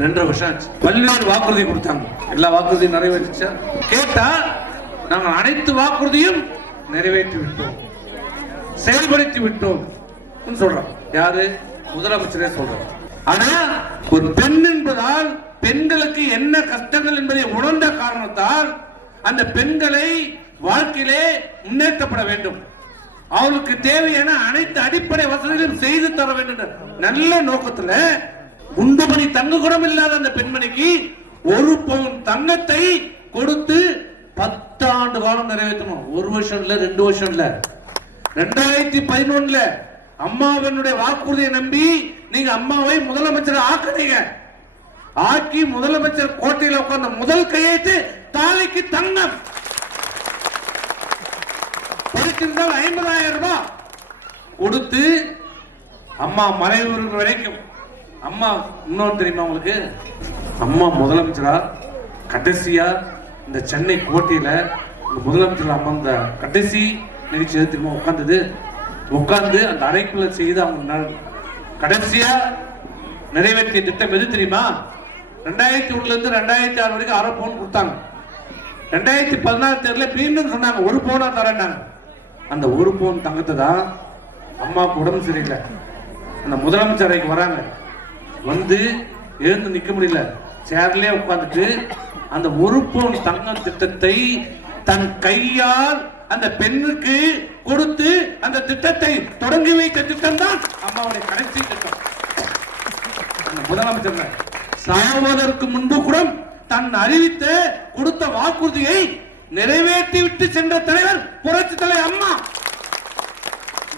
ரெண்டரை வருஷம் ஆச்சு பல்வேறு வாக்குறுதி கொடுத்தாங்க. எல்லா வாக்குறுதியும் நிறைவேறிச்சா கேட்டா நாங்கள் அனைத்து வாக்குறுதியும் நிறைவேற்றி விட்டோம். செயல்படுத்தி விட்டோம் சொல்றோம் யாரு? முதலமைச்சரே சொல்றார். ஆனா ஒரு பெண் என்பதால் பெண்களுக்கு என்ன கஷ்டங்கள் என்பதை உணர்ந்த காரணத்தால் அந்த பெண்களை வாழ்க்கையிலே முன்னேற்றப்பட வேண்டும். அவளுக்கு தேவையான அனைத்து அடிப்படை வசதிகளும் செய்து தர வேண்டும் நல்ல நோக்கத்துல குண்டுமணி தங்க குடம் இல்லாத அந்த பெண்மணிக்கு ஒரு பவுன் தங்கத்தை கொடுத்து பத்தாண்டு காலம் நிறைவேற்றணும். ஒரு வருஷம் இல்ல ரெண்டு வருஷம் இல்ல. ரெண்டாயிரத்தி பதினொன்னுல அம்மாவினுடைய வாக்குறுதியை நம்பி நீங்க அம்மாவை முதலமைச்சர் ஆக்குனீங்க. ஆக்கி முதலமைச்சர் கோட்டையில உட்கார்ந்த முதல் கையெழுத்து தாலிக்கு தங்கம். படிச்சிருந்தால் ஐம்பதாயிரம் ரூபாய் கொடுத்து அம்மா மறைவு வரைக்கும். அம்மா இன்னொன்று தெரியுமா உங்களுக்கு? அம்மா முதலமைச்சரா? கடைசியா இந்த சென்னை கோட்டையில இந்த முதலமைச்சர் அமர்ந்த கடைசி நிகழ்ச்சி எது தெரியுமா உட்கார்ந்து அந்த அறைக்குள்ள செய்து அவங்க கடைசியா நிறைவேற்றிய திட்டம் எது தெரியுமா? ரெண்டாயிரத்தி ஒண்ணுல இருந்து ரெண்டாயிரத்தி ஆறு வரைக்கும் அரை பவுன் கொடுத்தாங்க. ரெண்டாயிரத்தி பதினாறு தேர்தல மீண்டும் சொன்னாங்க ஒரு பவுனா தரேன்னாங்க. அந்த ஒரு பவுன் தங்கத்தை தான் அம்மாவுக்கு உடம்பு சரியில்லை. அந்த முதலமைச்சர் அறைக்கு வராங்க. வந்து எழுந்து நிக்க முடியல. சேர்லயே உட்கார்ந்துட்டு அந்த ஒரு பவுன் தங்க திட்டத்தை தன் கையால் அந்த பெண்ணுக்கு கொடுத்து அந்த திட்டத்தை தொடங்கி வைத்த திட்டம் தான் அம்மாவுடைய கடைசி திட்டம். முதலமைச்சர் சாவதற்கு முன்பு கூட தன் அறிவித்த கொடுத்த வாக்குறுதியை நிறைவேற்றி விட்டு சென்ற தலைவர் புரட்சி தலைவர் அம்மா.